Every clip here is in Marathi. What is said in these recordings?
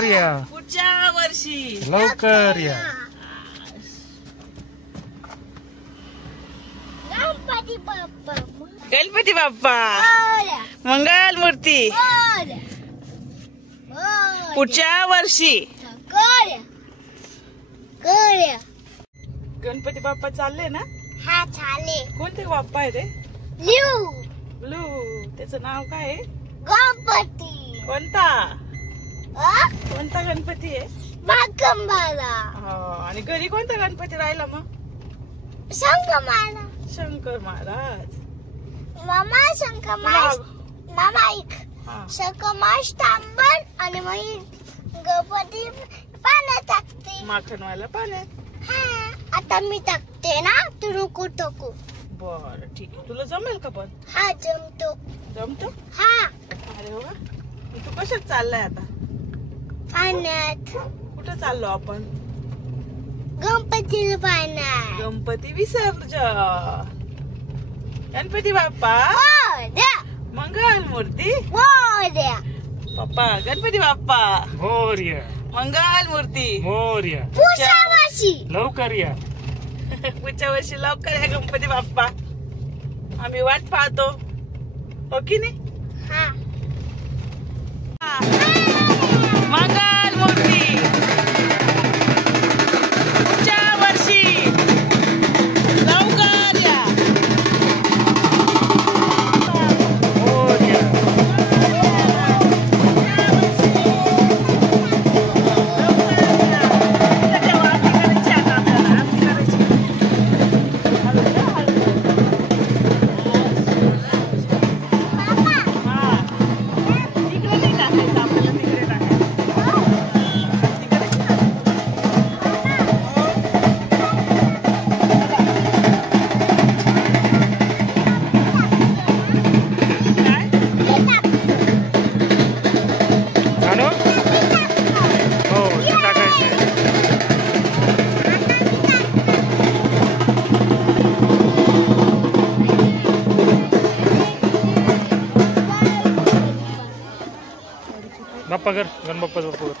मोरया. पुढच्या वर्षी लवकर या. गणपती बाप्पा गणपती बाप्पा मंगल मूर्ती पुढच्या वर्षी. गणपती बाप्पा चालले ना. हा चाले. कोणते बाप्पा आहे ते. ब्लू. त्याचं नाव काय आहे. गणपती. कोणता गणपती आहे. बागंबाला. आणि घरी कोणता गणपती राहिला मग. शंकर महाराज. मामा शंकर महाराज. मामा ऐक. शंकर महाराज तांबण आणि मग गणपती पाण्यात टाकते. माखनवाला पाण्यात. आता मी टाकते ना तू नको टाकू. बर ठीक आहे. तुला जमेल का पण. हा जमतो. जमतो. हा. अरे वा. तू कशात चाललाय आता. पाण्यात. कुठं चाललो आपण. गणपती पाण्यात. गणपती विसर्जन. गणपती बाप्पा मंगल मूर्ती. पप्पा गणपती बाप्पा मोरया. मंगल मूर्ती. मोरया. पुढच्या वर्षी लवकर या. पुढच्या वर्षी लवकर या गणपती बाप्पा. आम्ही वाट पाहतो. हो की नाही. मंगल मूर्ती पुढच्या वर्षी लवकर या. बाप्पा कर. गण बाप्पा बाप्पा कर.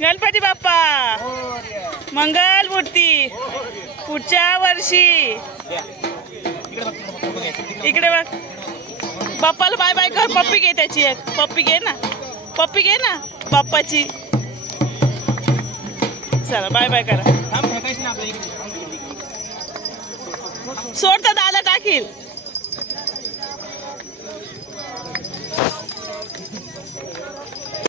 गणपती बाप्पा मंगल मूर्ती पुढच्या वर्षी. इकडे बघ बाप्पाला बाय बाय कर. पप्पी घे त्याची एक. पप्पी घे ना. पप्पी घे ना बाप्पाची. चला बाय बाय करा. सोड तर दादा टाकील.